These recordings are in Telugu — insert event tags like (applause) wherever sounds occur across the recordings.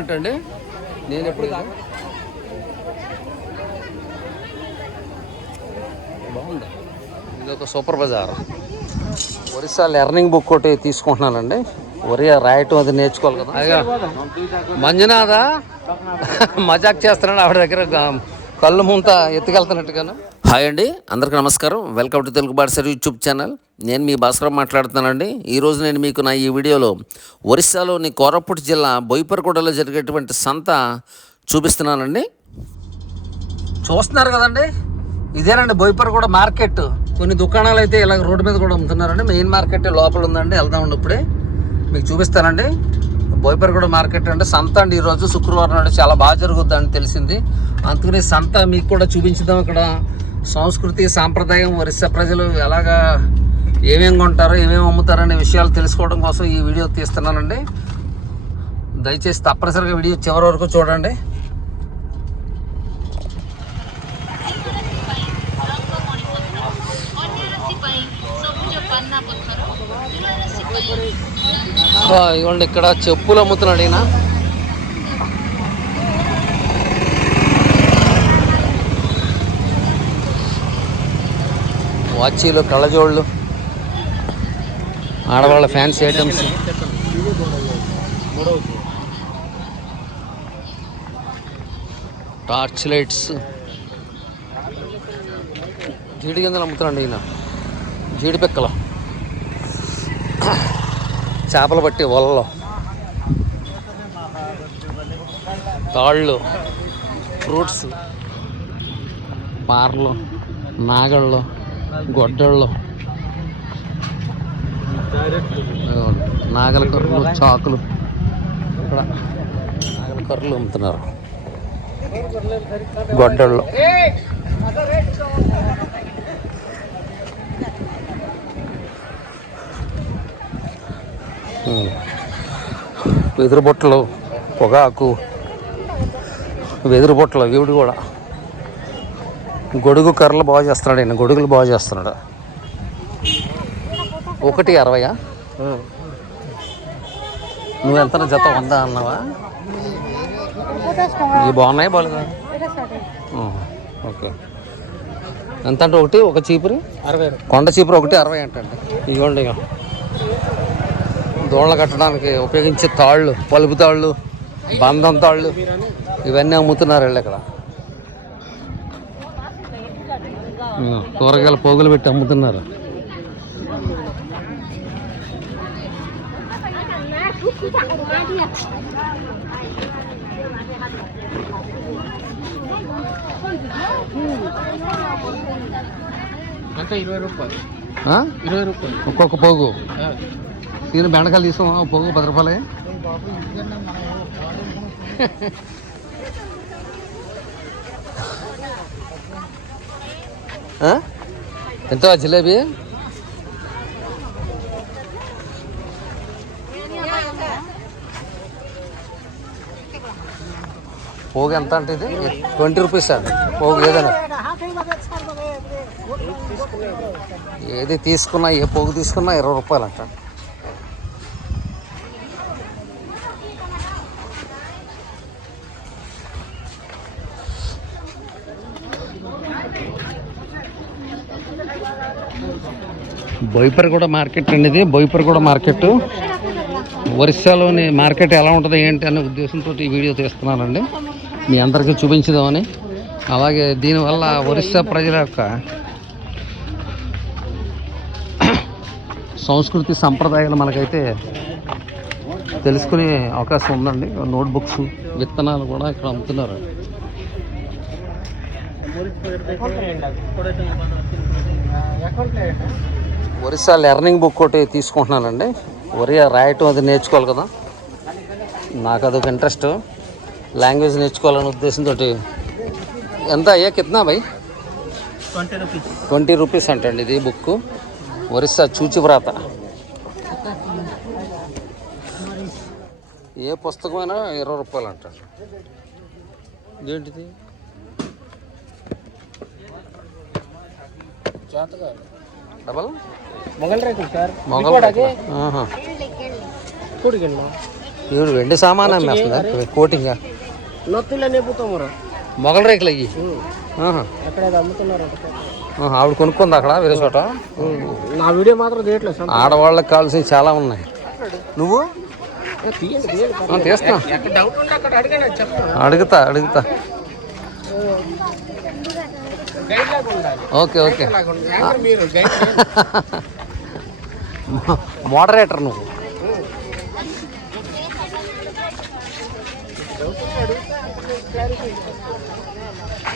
అంటండి నేను ఎప్పుడు బాగుంది? ఇది ఒక super bazaar. Orissa learning book ఒకటి తీసుకుంటున్నానండి. ఒరియా రాయటం అది నేర్చుకోవాలి కదా. అయ్యా. మంజునాథ? మజాక్ చేస్తున్నాడు ఆవిడ దగ్గర. కళ్ళు ముంత ఎత్తుకెళ్తున్నట్టుగాను. హాయ్ అండి అందరికీ నమస్కారం. వెల్కమ్ టు తెలుగు బాడ్సర్ యూట్యూబ్ ఛానల్. నేను మీ భాస్కర్ మాట్లాడుతున్నానండి. ఈరోజు నేను మీకు నా ఈ వీడియోలో ఒరిస్సాలోని కోరపుట్ జిల్లా బోయిపరగూడలో జరిగేటువంటి సంత చూపిస్తున్నానండి. చూస్తున్నారు కదండి? ఇదేనండి బోయిపరగూడ మార్కెట్. కొన్ని దుకాణాలు అయితే ఇలా రోడ్డు మీద కూడా అమ్ముతున్నారండి. మెయిన్ మార్కెట్ లోపల ఉందండి వెళ్దామండి ఇప్పుడే. మీకు చూపిస్తానండి. బోయపరగూడ మార్కెట్ అంటే సంత అండి ఈరోజు శుక్రవారం నాడు చాలా బాగా జరుగుద్ది అని తెలిసింది. అందుకని సంత మీకు కూడా చూపించుదాం ఇక్కడ సంస్కృతి సాంప్రదాయం ఒరిస్సా ప్రజలు ఎలాగా ఏమేమి కొంటారో ఏమేమి అమ్ముతారో అనే విషయాలు తెలుసుకోవడం కోసం ఈ వీడియో తీస్తున్నానండి. దయచేసి తప్పనిసరిగా వీడియో చివరి వరకు చూడండి. ఇవ్వండి ఇక్కడ చెప్పులు అమ్ముతున్నాడు ఈయన. వాచీలు కళ్ళజోళ్ళు ఆడవాళ్ళ ఫ్యాన్సీ ఐటమ్స్ టార్చ్ లైట్స్ జీడి గింజలు అమ్ముతున్నాడు ఈయన. జీడిపెక్కలు చేపలు పట్టి వలలో. తాళ్ళు ఫ్రూట్స్ పార్లు నాగళ్ళు. గొడ్డళ్ళు. నాగల కర్రలు చాకులు. ఇక్కడ నాగల కర్రలు అమ్ముతున్నారు. గొడ్డళ్ళు. వెదురు బొట్టలు పొగాకు. వెదురు బొట్టలు ఇవిడు కూడా. గొడుగు కర్రలు బాగా చేస్తున్నాడు ఆయన గొడుగులు బాగా చేస్తున్నాడు. ఒకటి అరవయా? నువ్వు ఎంత జత వందా అన్నావా? ఇవి బాగున్నాయి బాగాలేదా ఉహు, ఓకే. ఎంత అంటే ఒకటి ఒక చీపురి? అరవై కొండ చీపురు ఒకటి అరవై అంటండి. ఇవ్వండి ఇక దోళ్ళ కట్టడానికి ఉపయోగించే తాళ్ళు పలుపు తాళ్ళు బంధం తాళ్ళు ఇవన్నీ అమ్ముతున్నారు వీళ్ళు ఇక్కడ. కూరగాయల పోగులు పెట్టి అమ్ముతున్నారు. ఒక్కొక్క పోగు. దీని బెండకాయలు తీసుకున్నాం ఒక పోగు పది రూపాయలే (laughs) ఎంత జిలేబీ? పోగు ఎంత అంటే ఇది? Twenty rupees? అండి పోగు ఏదైనా? ఏది తీసుకున్నా ఏ పోగు తీసుకున్నా ఇరవై రూపాయలు అంట బోయిపరగూడ మార్కెట్ అండి ఇది బోయిపరగూడ మార్కెట్. ఒరిస్సాలోని మార్కెట్ ఎలా ఉంటుంది ఏంటి అనే ఉద్దేశంతో ఈ వీడియో తీస్తున్నానండి. మీ అందరికీ చూపించదామని. అలాగే దీనివల్ల ఒరిస్సా ప్రజల యొక్క సంస్కృతి సంప్రదాయాలు మనకైతే తెలుసుకునే అవకాశం ఉందండి. నోట్బుక్స్ విత్తనాలు కూడా ఇక్కడ అమ్ముతున్నారు. ఒరిస్సా లెర్నింగ్ బుక్ ఒకటి తీసుకుంటున్నానండి. ఒరియా రాయటం అది నేర్చుకోవాలి కదా. నాకు అదొక ఇంట్రెస్ట్. లాంగ్వేజ్ నేర్చుకోవాలనే ఉద్దేశంతో ఎంత అయ్యా? కిतना భయ్? Twenty rupees. అంటండి ఇది బుక్ ఒరిస్సా చూచివ్రాత ఏ పుస్తకమైనా ఇరవై రూపాయలు అంటాడు. ఇదేంటిది డబల్? మొగల్ సార్. మొగల్ ఇవి వెండి సామాన్ అమ్మేస్తుందా? కోటింగ్? మొగల రేకులు అయ్యి అమ్ముతున్నారు ఆవిడ కొనుక్కుంది అక్కడ వేరే చోట? నా వీడియో మాత్రం తీయట్లేదు సార్. ఆడవాళ్ళకి కావాల్సినవి చాలా ఉన్నాయి. నువ్వు? తీయండి తీయండి. ఆ, ఓకే ఓకే. మోడరేటర్ (laughs) నువ్వు.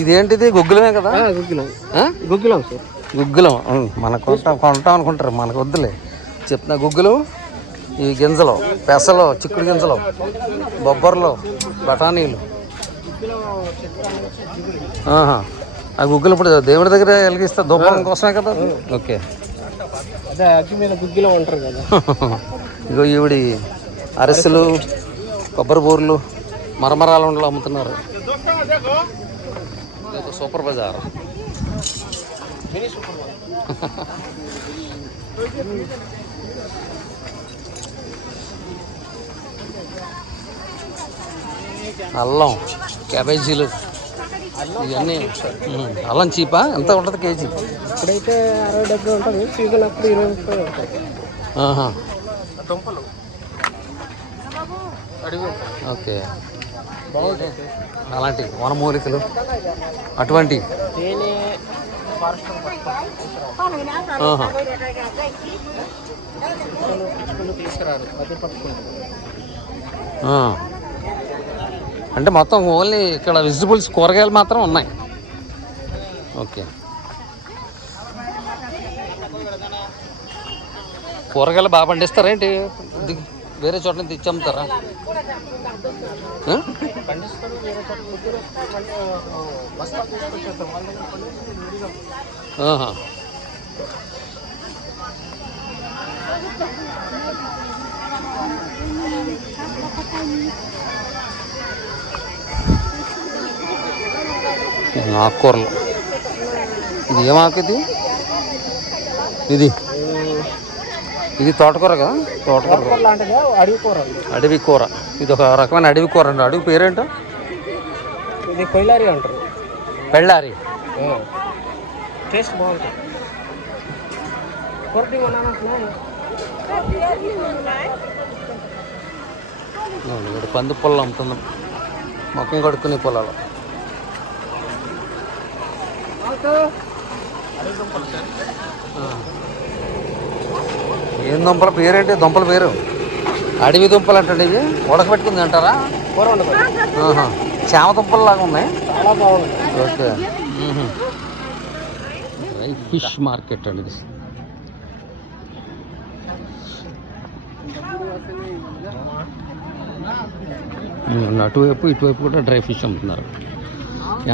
ఇదేంటిది? గుగ్గులమే కదా? గుగ్గిలం. ఆ? గుగ్గిలం సార్ గుగ్గులం. మనకు కొంటాం కొంటాం అనుకుంటారు. మనకు వద్దులే. చెప్తున్నా గుగ్గులు ఈ గింజలు పెసలు చిక్కుడు గింజలు బొబ్బర్లు బఠానీలు. ఆహా. ఆ గుగ్గులు ఇప్పుడు దేవుడి దగ్గర వెలిగిస్తే దుబ్బం కోసమే కదా ఓకే. అదే అగ్గి మీద గుగ్గిలం ఉంటారు కదా. ఇగో ఈవిడి అరిసెలు కొబ్బరి బూర్లు మరమరాల ఉండలు అమ్ముతున్నారు. Super bazaar. అల్లం క్యాబేజీలు. ఇవన్నీ అల్లం చీపా? ఎంత ఉంటుంది కేజీ? ఇప్పుడైతే అరవై డెబ్బై ఉంటుంది. సీజన్ అప్పుడు ఇరవై ముప్పై ఉంటుంది. ఆహా, దుంపలు. అడిగి. ఓకే. అలాంటి వనమూలికలు. అటువంటి. తీసుకురారు. అది పట్టుకుంటారు. అంటే మొత్తం ఓన్లీ ఇక్కడ వెజిటబుల్స్ కూరగాయలు మాత్రం ఉన్నాయి. ఓకే. కూరగాయలు బాగా పండిస్తారా ఏంటి? వేరే చోట నుంచి తెచ్చి అమ్ముతారా? ఆ? ఇది ఆకుకూరలు ఇది ఏం ఆకు ఇది? ఇది. ఇది తోటకూర కదా? తోటకూర. అడవి కూర. అండి. అడవి కూర. ఇది ఒక రకమైన అడవి కూర అండి. అడవి పేరేంటో? ఇది కొయిలారి అంటారు. పెళ్ళారి. టేస్ట్ బాగుంటుంది. ఇక్కడ పంది పొలాలు అమ్ముతున్నాం. మొక్కం కడుక్కునే పొలాలు. ఏం దుంపల పేరేంటి? దుంపల పేరు? అడవి దుంపలు అంటే ఇవి? ఉడకబెట్టుకుంది అంటారా? కూర. చామ దుంపలు లాగా ఉన్నాయి ఓకే. ఫిష్ మార్కెట్ అండి ఇది. అటువైపు ఇటువైపు కూడా డ్రై ఫిష్ అమ్ముతున్నారు.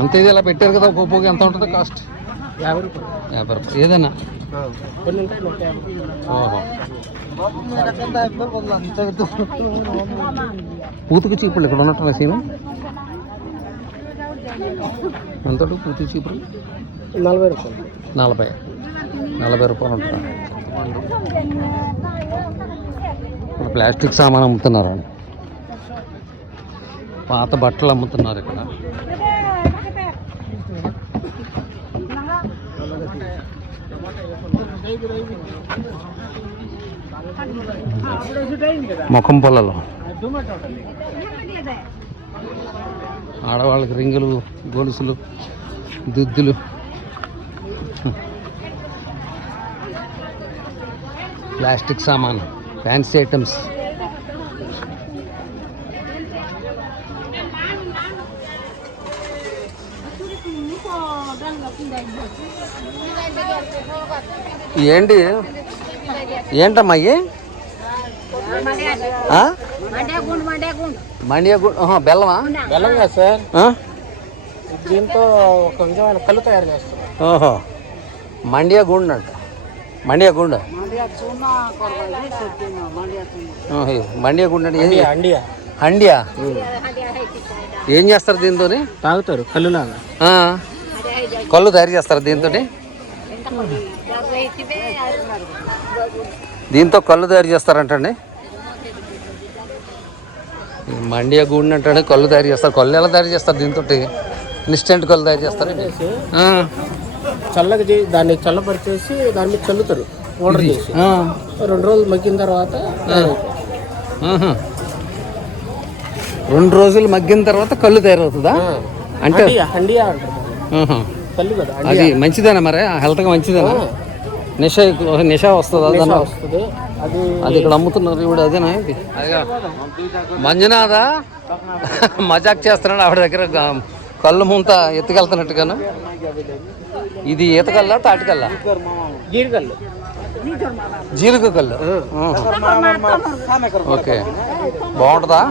ఎంత ఇది ఇలా పెట్టారు కదా ఒక్కొక్క ఎంత ఉంటుంది కాస్ట్? యాభై రూపాయలు. యాభై రూపాయలు ఏదైనా? ఓహో. పూతుకు చీపులు ఇక్కడ ఉన్నట్టు సీను? ఎంత పూతుకు చీపులు నలభై రూపాయలు. నలభై. నలభై రూపాయలు ఉంటుంది? ఇక్కడ ప్లాస్టిక్ సామాన్ అమ్ముతున్నారు? పాత బట్టలు అమ్ముతున్నారు ఇక్కడ. ముఖం పొలలో ఆడవాళ్ళకి రింగులు గొలుసులు దుద్దులు. ప్లాస్టిక్ సామాన్ ఫ్యాన్సీ ఐటమ్స్. ఏంటి? ఏంటమ్మా ఇవి? మండియా గు- ఆహా, బెల్లమా? బెల్లం కాదు సార్? దీంతో ఒక విధమైన కళ్ళు తయారు చేస్తారు ఓహో. మండియా గుండు అంట. మండియా గుండు? ఓహో, మండియా గుండు అంటే హండియా ఏం చేస్తారు దీంతో తాగుతారు కళ్ళు లాగా. కళ్ళు తయారు చేస్తారు దీంతో దీంతో కళ్ళు తయారు చేస్తారంటండి? మండియా గూడిని అంటాడు కళ్ళు తయారు చేస్తారు. కళ్ళు ఎలా తయారు చేస్తారు దీంతో ఇన్స్టెంట్ కళ్ళు తయారు చేస్తారు. చల్లగా దాన్ని చల్లబరిచేసి దాని మీద చల్లుతారు. పౌడర్ చేసి. రెండు రోజులు మగ్గిన తర్వాత. రెండు రోజులు మగ్గిన తర్వాత కళ్ళు తయారవుతుందా? అంటే హండియా అంటారు అది మంచిదేనా మరి? హెల్త్గా మంచిదేనా? నిష నిష వస్తుందా వస్తుంది. అది అది ఇక్కడ అమ్ముతున్నారు ఇప్పుడు అదేనా ఇది? మంజునాథ? (laughs) మజాక్ చేస్తున్నాడు ఆవిడ దగ్గర కళ్ళు ముంత ఎత్తుకెళ్తున్నట్టుగాను. ఇది ఈతకల్లా తాటికల్లా జీలుక కళ్ళు. ఓకే. బాగుంటుందా?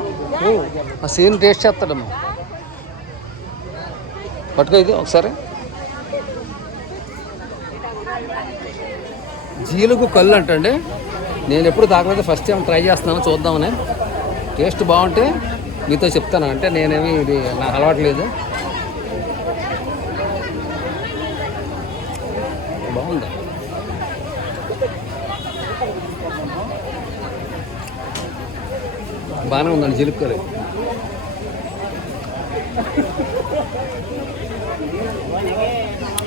ఆ సీన్ టేస్ట్ చేస్తాడమ్మా. పట్టుకో ఇది ఒకసారి. జీలుగు కళ్ళు అంటండి. నేను ఎప్పుడు తాగలేదు. ఫస్ట్ టైం ట్రై చేస్తున్నాను. చూద్దామని. టేస్ట్ బాగుంటే మీతో చెప్తాను. అంటే నేనేమి ఇది నాకు అలవాటు లేదు. బాగుంది. బాగానే ఉందండి జీలుగు కర్రీ.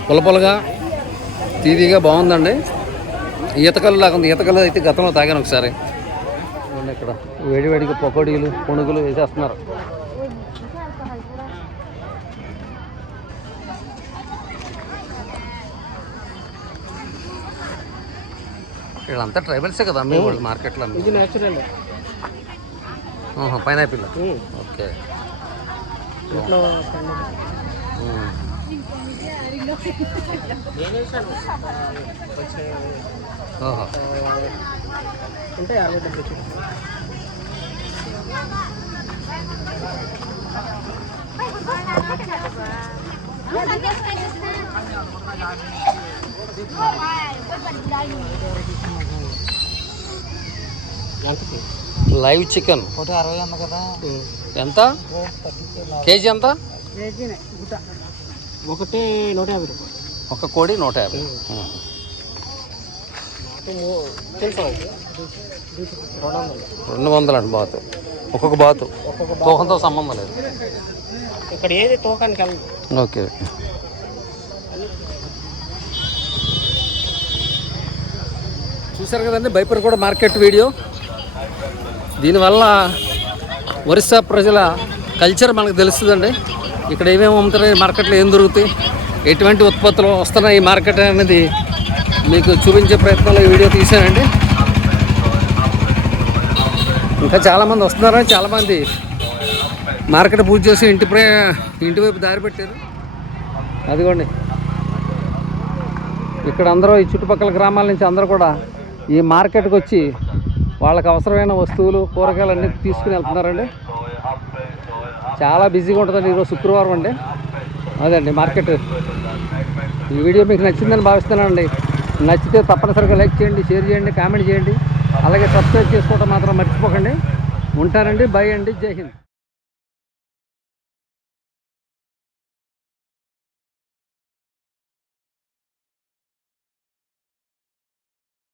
పుల్ల తీదిగా బాగుందండి. ఈతకల్లు లాగా ఉంది ఈతకల్లు అయితే గతంలో తాగాను ఒకసారి. ఇక్కడ వేడివేడిగా పకోడీలు పునుగులు వేసేస్తున్నారు. వీళ్ళంతా ట్రైబల్సే కదా మీ వాళ్ళు మార్కెట్లో ఇది నేచురల్ పైనాపిల్. ఓకే. అరవై డెబ్బై లైవ్ చికెన్. ఒకటి అరవై ఉంది కదా. ఎంత? కేజీ ఎంత? ఒకటి నూట యాభై రూపాయలు. ఒక కోడి నూట యాభై రెండు వందలు అండి బాతు. ఒక్కొక్క బాతు. ఒక్కొక్క తూకంతో సంబంధం లేదు. ఇక్కడ ఏది తూకానికి వెళ్ళదు. ఓకే. ఓకే చూసారు కదండి బైపర్గూడ మార్కెట్ వీడియో. దీనివల్ల ఒరిస్సా ప్రజల కల్చర్ మనకు తెలుస్తుందండి. ఇక్కడ ఏమేమి అమ్ముతున్నాయి మార్కెట్లో ఏం దొరుకుతాయి? ఎటువంటి ఉత్పత్తులు వస్తున్నాయి ఈ మార్కెట్ అనేది మీకు చూపించే ప్రయత్నంలో ఈ వీడియో తీసానండి ఇంకా చాలామంది వస్తున్నారని చాలామంది మార్కెట్ పూజ చేసి ఇంటి ఇంటి వైపు దారి పెట్టారు. అదిగోండి. ఇక్కడ అందరూ ఈ చుట్టుపక్కల గ్రామాల నుంచి అందరూ కూడా ఈ మార్కెట్కి వచ్చి వాళ్ళకి అవసరమైన వస్తువులు కూరగాయలు అన్నీ తీసుకుని వెళ్తున్నారండి. చాలా బిజీగా ఉంటుందండి ఈరోజు శుక్రవారం అండి. అదండి మార్కెట్. ఈ వీడియో మీకు నచ్చిందని భావిస్తున్నానండి. నచ్చితే తప్పనిసరిగా లైక్ చేయండి షేర్ చేయండి కామెంట్ చేయండి. అలాగే సబ్స్క్రైబ్ చేసుకోవటం మాత్రం మర్చిపోకండి. ఉంటారండి బై అండి జై హింద్.